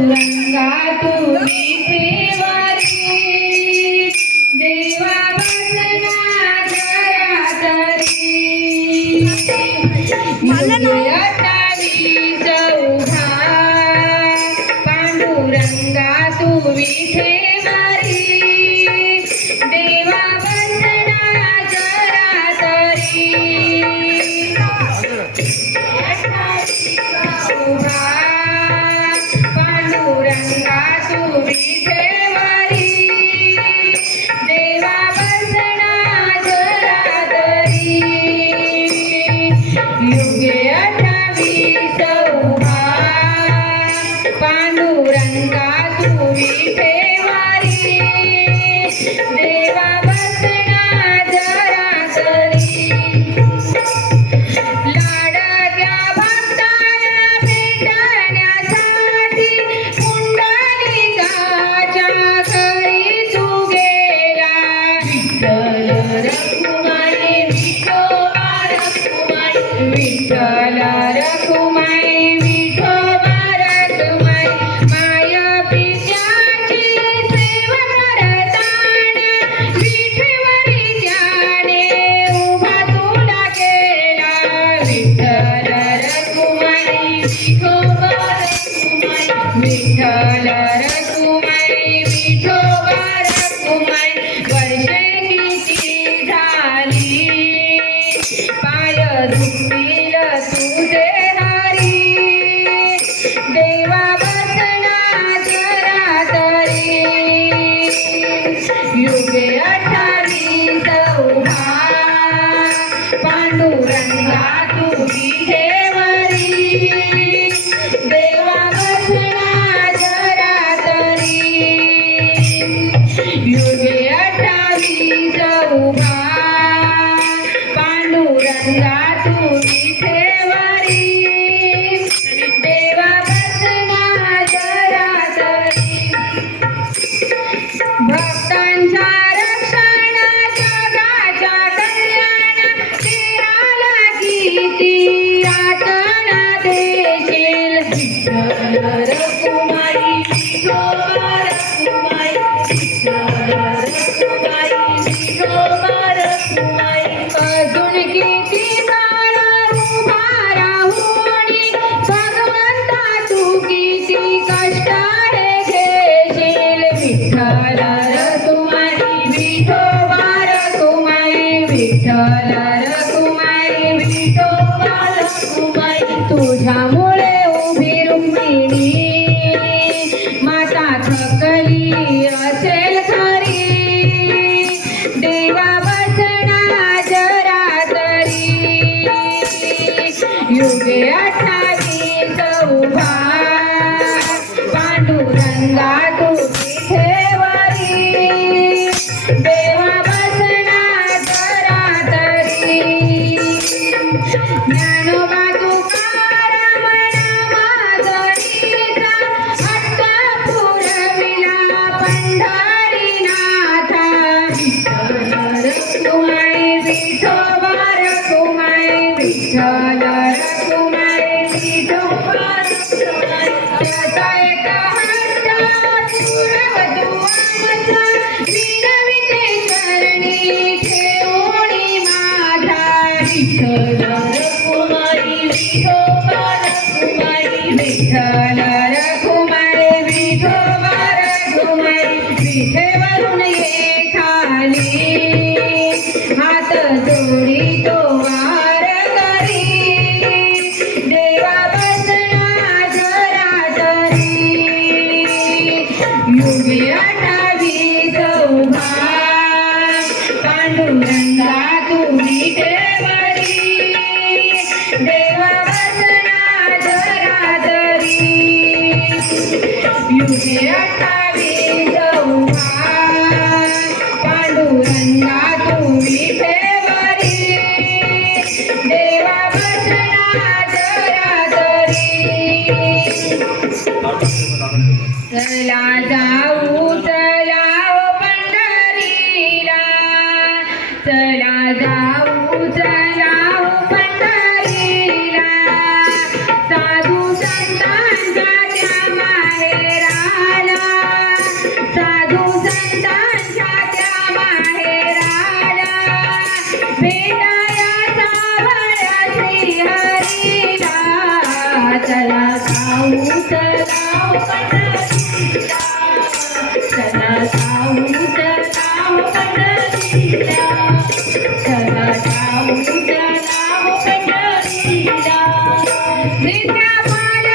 पांडुरंगा तू विठेवरी देवा बसला घरातरी अठ्ठावीस उभा पांडुरंगा तू विठेवरी देवा बसला घरातरी उभा पांडुरंगा तू विठेवरी देवा बसला घरातरी युगे 28 उभा पांडुरंगा तू विठेवरी देवा बसला घरातरी लाडक्या भक्ताला भेटण्यासाठी पुंडलिकाच्या घरी तू गेला विठ्ठल रखुमाई विठोबा रखुमाई विठ्ठल रखुमाई विठोबा रखुमाई माय पित्याची सेवा करताना विठेवरी त्याने उभा तुला केला विठ्ठल रखुमाई विठोबा रखुमाई विठ्ठल रखुमाई विठोबा रखुमाई वर्षे किती झाली पाय दुखतील तुझे हरी देवा बसला घरातरी युगे 28 उभा पांडुरंगा तू विठेवरी देवा बसला घरातरी युगे 28 उभा पांडुरंगा तू विठेवरी देवा बसला घरातरी भक्तांच्या रक्षण जगाच्या कल्याण देहाला किती यातना देशील विठ्ठल रखुमाई विठोबा रखुमाई विठ्ठल रखुमाई विठोबा रखुमाई अजून किती काळ उभा राहुनी भगवंता तू किती कष्ट रे घेशील विठ्ठल रखुमाई विठोबा रखुमाई विठ्ठल रखुमाई विठोबा रखुमाई तुझ्यामुळे उभी रुक्मिणी माता थकली असेल खरी देवा बसला घरातरी युगे 28 उभा पांडुरंगा तू विठेवरी देवा बसला घरातरी ज्ञानोबा तुकाराम नामाजरीचा हट्ट पुरविला पंढरीनाथा विठ्ठल रखुमाई विठोबा रखुमाई विठ्ठल रखुमाई विठोबा रखुमाई त्याचा एक हट्ट पुरवतो आमचा विनविते चरणी ठेवणी माझा विठ्ठल रखुमाई विठोबा रखुमाई विठ्ठल रखुमाई विठोबा रखुमाई विठेवरून ये खाली हात जोडी तो वार करी देवा बसला घरातरी युगे 28 उभा पांडुरंगा तू विठेवरी देवा बसला घरातरी युगे 28 उभा पांडुरंगा तू विठेवरी देवा बसला घरातरी चला जाऊ चला पंढरीला चला जाऊ चला पंढरीला साधू संतांच्या त्या माहेर जाऊ चला ओ पंढरीला चला